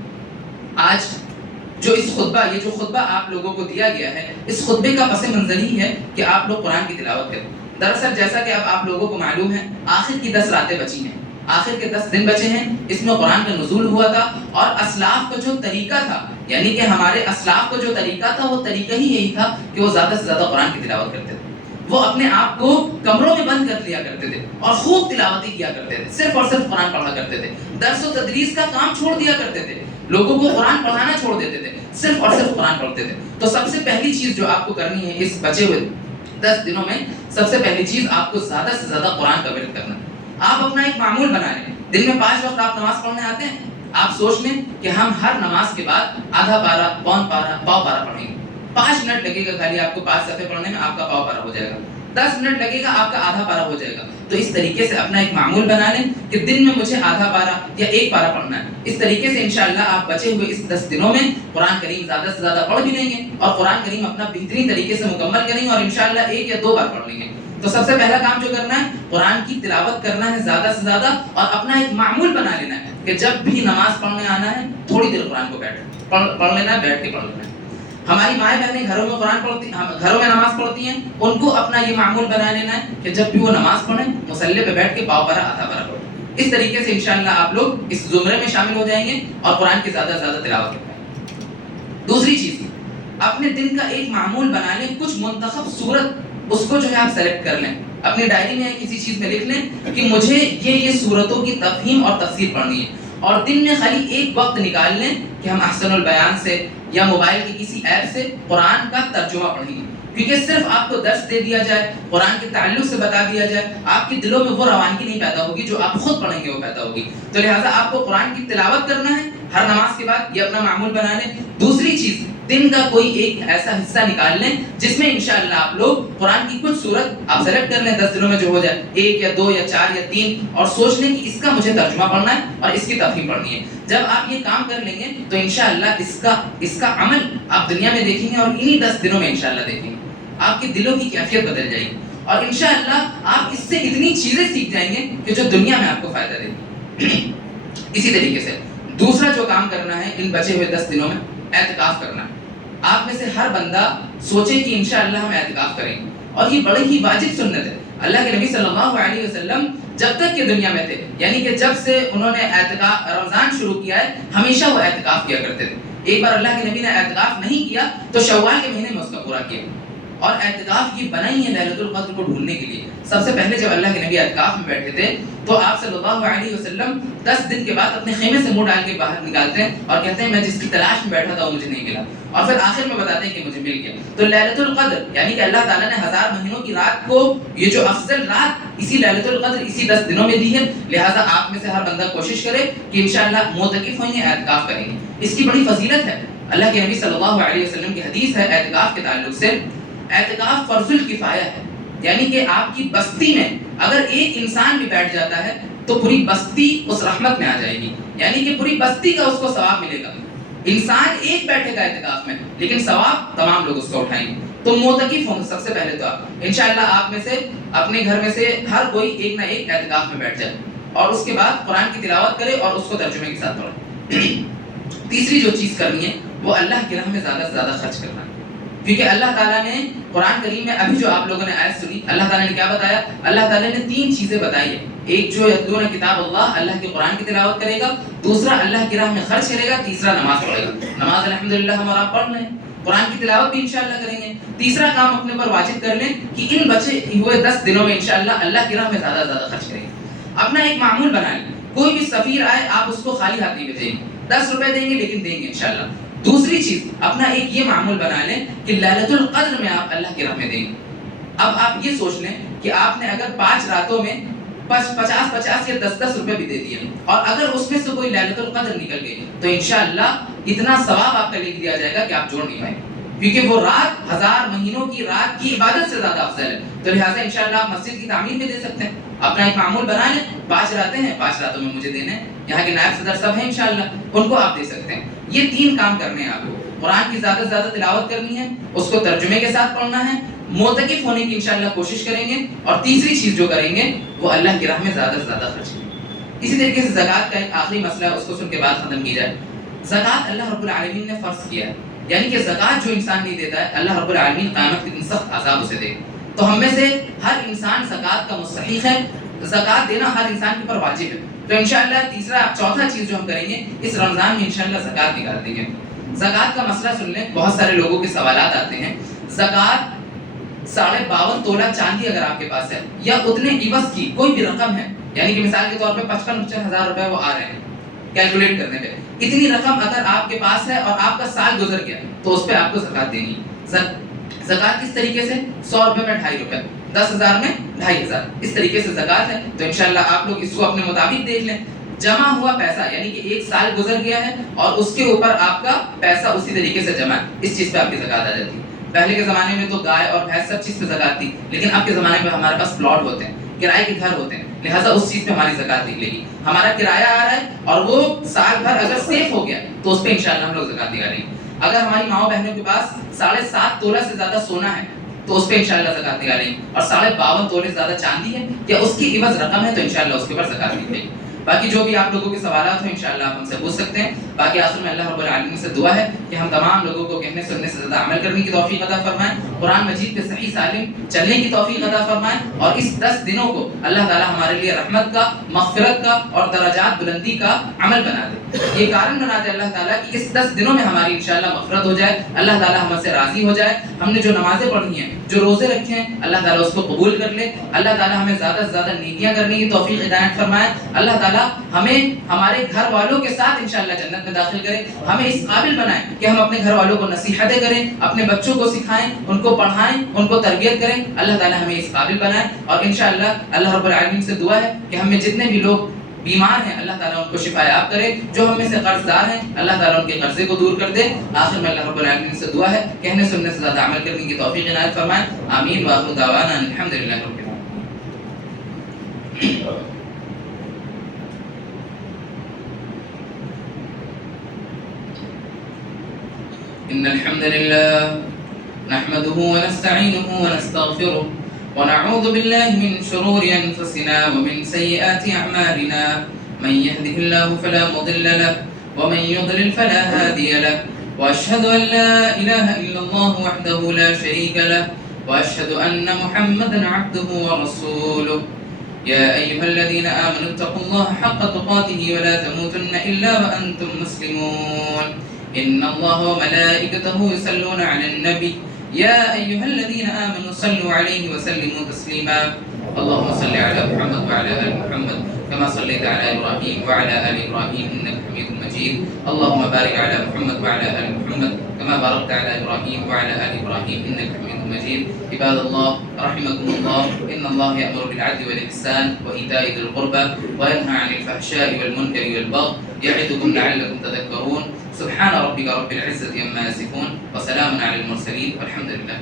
آج جو خطبہ آپ لوگوں کو دیا گیا ہے، اس خطبے کا پس منظر ہی ہے کہ آپ لوگ قرآن کی تلاوت کریں۔ دراصل جیسا کہ اب آپ لوگوں کو معلوم ہے، آخر کی 10 راتیں بچی ہیں، آخر کے 10 دن بچے ہیں، اس میں قرآن کا نزول ہوا تھا، اور اسلاف کا جو طریقہ تھا، یعنی کہ ہمارے اسلاف کا جو طریقہ تھا وہ طریقہ ہی یہی تھا کہ وہ زیادہ سے زیادہ قرآن کی تلاوت کرتے تھے۔ وہ اپنے آپ کو کمروں میں بند کر لیا کرتے تھے اور خوب تلاوتی کیا کرتے تھے، صرف اور صرف قرآن پڑھا کرتے تھے، درس و تدریس کا کام چھوڑ دیا کرتے تھے، لوگوں کو قرآن پڑھانا چھوڑ دیتے تھے، صرف اور صرف قرآن پڑھتے تھے۔ تو سب سے پہلی چیز جو آپ کو کرنی ہے اس بچے ہوئے 10 دنوں میں، سب سے پہلی چیز آپ کو زیادہ سے زیادہ قرآن کا ورد کرنا ہے۔ آپ اپنا ایک معمول بنا لیں، دن میں 5 وقت آپ نماز پڑھنے آتے ہیں، آپ سوچ لیں کہ ہم ہر نماز کے بعد آدھا پارہ، پون پارہ، پاؤ پارہ پڑھیں گے۔ 5 منٹ لگے گا خالی آپ کو 5 صفحے پڑھنے میں، آپ کا پاؤ پارہ ہو جائے گا۔ 10 منٹ لگے گا، آپ کا آدھا پارہ ہو جائے گا۔ تو اس طریقے سے اپنا ایک معمول بنا لیں کہ دن میں مجھے آدھا پارہ یا 1 پارہ پڑھنا ہے۔ اس طریقے سے انشاءاللہ آپ بچے ہوئے اس 10 دنوں میں قرآن کریم زیادہ سے زیادہ پڑھ بھی لیں گے اور قرآن کریم اپنا بہترین طریقے سے مکمل کریں گے اور انشاءاللہ 1 یا 2 بار پڑھ لیں گے۔ تو سب سے پہلا کام جو کرنا ہے، قرآن کی تلاوت کرنا ہے زیادہ سے زیادہ، اور اپنا ایک معمول بنا لینا ہے کہ جب بھی نماز پڑھنے آنا ہے تھوڑی دیر قرآن کو پڑھ لینا ہے، بیٹھ کے پڑھ لینا ہے۔ ہماری مائیں بہنیں گھروں میں قرآن پڑھتی، گھروں میں نماز پڑھتی ہیں، ان کو اپنا یہ معمول بنا لینا ہے کہ جب بھی وہ نماز پڑھیں مصلی پہ بیٹھ کے پاؤ پارہ آدھا پارہ پڑھیں۔ اس طریقے سے انشاءاللہ آپ لوگ اس زمرے میں شامل ہو جائیں گے اور قرآن کی زیادہ سے زیادہ تلاوت کر پائیں گے۔ دوسری چیز، اپنے دن کا ایک معمول بنا لیں، کچھ منتخب صورت اس کو جو ہے آپ سلیکٹ کر لیں، اپنی ڈائری میں کسی چیز میں لکھ لیں کہ مجھے یہ صورتوں کی تفہیم اور تفسیر پڑھنی ہے، اور دن میں خالی ایک وقت نکال لیں کہ ہم احسن البیان سے یا موبائل کی کسی ایپ سے قرآن کا ترجمہ پڑھیں گے، کیونکہ صرف آپ کو درس دے دیا جائے، قرآن کے تعلق سے بتا دیا جائے، آپ کے دلوں میں وہ روانگی نہیں پیدا ہوگی جو آپ خود پڑھیں گے وہ پیدا ہوگی. تو لہٰذا آپ کو قرآن کی تلاوت کرنا ہے ہر نماز کے بعد، یہ اپنا معمول بنا لیں. دوسری چیز، دن کا کوئی ایک ایسا حصہ نکال لیں جس میں انشاءاللہ آپ لوگ قرآن کی کچھ سورت آپ سلیکٹ کر لیں 10 دنوں میں جو ہو جائے، 1 یا 2 یا 4 یا 3، اور سوچ لیں کہ اس کا مجھے ترجمہ پڑھنا ہے اور اس کی تفہیم پڑھنی ہے. جب آپ یہ کام کر لیں گے تو انشاءاللہ اس کا عمل آپ دنیا میں دیکھیں گے، اور انہی 10 دنوں میں انشاءاللہ دیکھیں گے آپ کے دلوں کی کیفیت بدل جائے گی، اور انشاءاللہ آپ اس سے اتنی چیزیں سیکھ جائیں گے کہ جو دنیا میں آپ کو فائدہ دے گی. اسی طریقے سے دوسرا جو کام کرنا ہے ان بچے ہوئے 10 دنوں میں، اعتکاف کرنا ہے. آپ میں سے ہر بندہ سوچے کہ انشاءاللہ ہم اعتکاف کریں گے، اور یہ بڑی ہی واجب سنت ہے. اللہ کے نبی صلی اللہ علیہ وسلم جب تک کہ دنیا میں تھے، یعنی کہ جب سے انہوں نے اعتکاف رمضان شروع کیا ہے، ہمیشہ وہ اعتکاف کیا کرتے تھے. ایک بار اللہ کے نبی نے اعتکاف نہیں کیا تو شوال کے مہینے میں اس کا پورا کیا. اور اعتکاف یہ بنائی ہے لیلۃ القدر کو ڈھونڈنے کے لیے. سب سے پہلے جب اللہ کے نبی اعتکاف میں بیٹھے تھے تو آپ صلی اللہ علیہ وسلم 10 دن کے بعد اپنے خیمے سے منہ ڈال کے باہر نکالتے ہیں اور کہتے ہیں میں جس کی تلاش میں بیٹھا تھا وہ مجھے نہیں ملا، اور پھر آخر میں بتاتے ہیں کہ مجھے مل گیا. تو لیلۃ القدر یعنی کہ اللہ تعالیٰ نے 1000 مہینوں کی رات کو یہ جو افضل رات اسی لیلۃ القدر اسی 10 دنوں میں دی ہے. لہٰذا آپ میں سے ہر بندہ کوشش کرے کہ انشاءاللہ معتکف ہوئیں گے، اعتکاف کریں گے. اس کی بڑی فضیلت ہے. اللہ کے نبی صلی اللہ علیہ وسلم کی حدیث ہے اعتکاف کے تعلق سے، اعتکاف فرض الکفایہ ہے، یعنی کہ آپ کی بستی میں اگر ایک انسان بھی بیٹھ جاتا ہے تو پوری بستی اس رحمت میں آ جائے گی، یعنی کہ پوری بستی کا اس کو ثواب ملے گا. انسان ایک بیٹھے گا اعتکاف میں لیکن ثواب تمام لوگ اس کو اٹھائیں گے. تو معتکف ہوں سب سے پہلے تو آپ انشاءاللہ آپ میں سے اپنے گھر میں سے ہر کوئی ایک نہ ایک اعتکاف میں بیٹھ جائے اور اس کے بعد قرآن کی تلاوت کرے اور اس کو ترجمے کے ساتھ پڑھے. تیسری جو چیز کرنی ہے وہ اللہ کی راہ میں زیادہ سے زیادہ خرچ کرنا ہے، کیونکہ اللہ تعالیٰ نے قرآن کریم میں ابھی جو آپ لوگوں نے آیت سنی، اللہ تعالیٰ نے کیا بتایا؟ اللہ تعالیٰ نے 3 چیزیں بتائی ہے. ایک جو یتلون کتاب اللہ کے قرآن کی تلاوت کرے گا، دوسرا اللہ کی راہ میں خرچ کرے گا، تیسرا نماز پڑھے گا. نماز الحمدللہ ہمارا پڑھ لیں، قرآن کی تلاوت بھی انشاءاللہ کریں گے. تیسرا کام اپنے پر واجب کر لیں کہ ان بچے ہوئے 10 دنوں میں انشاءاللہ اللہ کی راہ میں زیادہ سے زیادہ خرچ کریں گے. اپنا ایک معمول بنا لیں، کوئی بھی سفیر آئے آپ اس کو خالی ہاتھ نہیں بھیجیں گے، 10 روپے دیں گے لیکن دیں گے انشاءاللہ. دوسری چیز اپنا ایک یہ معمول بنا لیں کہ لیلۃ القدر میں آپ اللہ کی راہ میں دیں گے. اب آپ یہ سوچ لیں کہ آپ نے اگر 5 راتوں میں 50 یا 10 روپے بھی دے دیے اور اگر اس میں سے کوئی لیلۃ القدر نکل گئی تو انشاءاللہ اتنا ثواب آپ کا لکھ دیا جائے گا کہ آپ جوڑ نہیں پائیں گے، کیونکہ وہ رات 1000 مہینوں کی رات کی عبادت سے زیادہ افضل ہے. تو لہٰذا انشاءاللہ آپ مسجد کی تعمیر میں دے سکتے ہیں. اپنا ایک معمول بنا لیں، 5 راتیں ہیں، 5 راتوں میں مجھے دینے ہیں. یہاں کے نائب صدر صاحب ہیں انشاءاللہ، ان کو آپ دے سکتے ہیں. یہ 3 کام کرنے ہیں آپ کو. قرآن کی زیادہ سے زیادہ تلاوت کرنی ہے، اس کو ترجمے کے ساتھ پڑھنا ہے، معتکف ہونے کی انشاءاللہ کوشش کریں گے، اور تیسری چیز جو کریں گے وہ اللہ کی راہ میں زیادہ سے زیادہ خرچ کریں گے. اسی طریقے سے زکوٰۃ کا ایک آخری مسئلہ ہے، اس کو سن کے بعد ختم کی جائے. زکوٰۃ اللہ رب العالمین نے فرض کیا ہے، یعنی کہ زکوٰۃ جو انسان نہیں دیتا ہے اللہ رب العالمین قیامت کے دن سخت عذاب اسے دے گا. تو ہم میں سے ہر انسان زکوٰۃ کا مستحق ہے، زکوٰۃ دینا ہر انسان کے اوپر واجب ہے. تو انشاءاللہ چوتھا چیز جو ہم کریں گے اس رمضان میں انشاءاللہ زکوٰۃ نکال دیں گے. زکوٰۃ کا مسئلہ سن لیں، بہت سارے لوگوں کے سوالات آتے ہیں. زکوٰۃ 52.5 تولہ چاندی اگر آپ کے پاس ہے یا اتنے عوض کی کوئی بھی رقم ہے، یعنی کہ مثال کے طور پہ 55 ہزار روپے وہ آ رہے ہیں کیلکولیٹ کرنے پہ، اتنی رقم اگر آپ کے پاس ہے اور آپ کا سال گزر گیا تو اس پہ آپ کو زکوٰۃ دینی ہے. زکوٰۃ کس طریقے سے؟ 100 روپے میں 2.5 روپے، 10,000 میں 2,500، اس طریقے سے زکوٰۃ ہے. تو انشاءاللہ آپ لوگ اس کو اپنے مطابق دیکھ لیں. جمع ہوا پیسہ یعنی کہ 1 سال گزر گیا ہے اور اس کے اوپر آپ کا پیسہ اسی طریقے سے جمع ہے، اس چیز پہ آپ کی زکوٰۃ آ جاتی ہے. پہلے کے زمانے میں تو گائے اور بھینس سب چیز پہ زکوٰۃ تھی، لیکن اب کے زمانے میں ہمارے پاس پلاٹ ہوتے ہیں، کرائے کے گھر ہوتے ہیں، لہٰذا اس چیز پہ ہماری زکوٰۃ نکلے گی. ہمارا کرایہ آ رہا ہے اور وہ سال بھر اگر سیف ہو گیا تو اس پہ انشاءاللہ ہم لوگ زکوٰۃ نکالیں گے. اگر ہماری ماؤں بہنوں کے پاس 7.5 تولہ سے زیادہ سونا ہے تو اس پہ انشاءاللہ زکوٰۃ نکالیں گے، اور 52.5 تولے سے زیادہ چاندی ہے یا اس کی عوض رقم ہے تو انشاءاللہ اس کے اوپر زکوٰۃ نکلے گی. باقی جو بھی آپ لوگوں کے سوالات ہوں انشاءاللہ آپ ہم سے پوچھ سکتے ہیں. باقی آخر میں اللہ رب العالمین سے دعا ہے کہ ہم تمام لوگوں کو کہنے سننے سے زیادہ عمل کرنے کی توفیق عطا فرمائیں، قرآن مجید پہ صحیح سالم چلنے کی توفیق عطا فرمائیں، اور اس 10 دنوں کو اللہ تعالی ہمارے لیے رحمت کا، مغفرت کا اور درجات بلندی کا عمل بنا دے. یہ کارن بنا دے اللہ تعالیٰ کہ اس 10 دنوں میں ہماری انشاءاللہ مغفرت ہو جائے، اللہ تعالیٰ ہم سے راضی ہو جائے. ہم نے جو نمازیں پڑھی ہیں، جو روزے رکھے ہیں، اللہ تعالیٰ اس کو قبول کر لے. اللہ تعالیٰ ہمیں زیادہ سے زیادہ نیکیاں کرنے کی توفیق ہدایت فرمائے. اللہ تعالیٰ ہمیں ہمارے گھر والوں کے ساتھ انشاءاللہ جنت جنت میں داخل کرے. ہمیں اس قابل بنائیں کہ ہم اپنے گھر والوں کو نصیحتیں کریں, اپنے بچوں کو سکھائیں, ان کو پڑھائیں, ان کو تربیت کریں. اللہ تعالیٰ ہمیں اس قابل بنائے. اور انشاءاللہ اللہ رب العالمین سے دعا ہے کہ ہم میں جتنے بھی لوگ بیمار ہیں اللہ تعالیٰ ان کو شفا یاب کرے. جو ہم میں سے قرض دار ہیں اللہ تعالیٰ ان کے قرضے کو دور کر دے. آخر میں اللہ رب العالمین سے دعا ہے کہنے سننے سے زیادہ عمل کرنے کی توفیق عنایت فرمائے. آمین. وآخر دعوانا الحمدللہ رب العالمین. إن الحمد لله نحمده ونستعينه ونستغفره ونعوذ بالله من شرور أنفسنا ومن سيئات أعمالنا. من يهده الله فلا مضل له ومن يضلل فلا هادي له. وأشهد أن لا إله إلا الله وحده لا شريك له وأشهد أن محمدا عبده ورسوله. يا أيها الذين آمنوا اتقوا الله حق تقاته ولا تموتن إلا وأنتم مسلمون. إن الله وملائكته يصلون على النبي يا أيها الذين آمنوا صلوا عليه وسلموا تسليما. اللهم صل على محمد وعلى آل محمد كما صليت على إبراهيم وعلى آل إبراهيم إنك حميد مجيد. اللهم بارك على محمد وعلى آل محمد كما باركت على إبراهيم وعلى آل إبراهيم إنك حميد مجيد. عباد الله رحمكم الله، إن الله يأمر بالعدل والإحسان وإيتاء ذي القربى وينهى عن الفحشاء والمنكر والبغي يعظكم لعلكم تذكرون. سبحان ربك رب العزة عما يصفون وسلام على المرسلين والحمد لله.